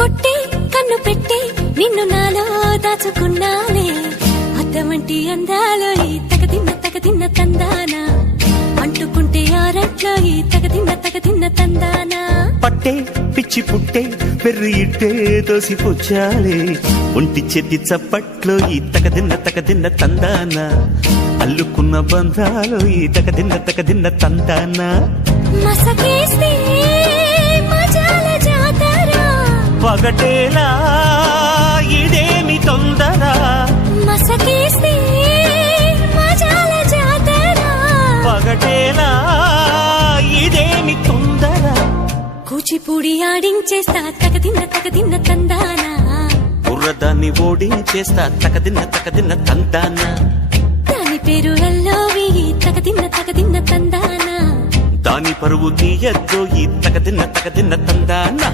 కొట్టి కన్ను పెట్టి నిన్ను నాలో దాచుకున్నానే అద్దమంటి అందాలో ఈ తగదిన్న తందానా అంటుకుంటే ఆరట్లో ఈ తగదిన్న తందానా పట్టే పిచ్చి పుట్టే పెర్రి ఇట్టే దోసిపుచ్చాలే ఒంటి చెట్టి చప్పట్లో ఈ తగదిన్న తందానా అల్లుకున్న బంధాలు ఈ తగదిన్న తందానా మసకేస్తే మజాల జాతర పగటేలా ఇదేమి తొందర మసకేస్తే మజాల జాతర పగటేలా ఇదేమి తొందర కూచిపూడి ఆడించేస్తా తగదిన్న తందానా బుర్రదాన్ని ఓడించేస్తా తగదిన్న తందానా దాని పేరు ఎల్లోవి తగదిన్న తందానా దాని పరువు తీయద్దో ఈ తగదిన్న తందానా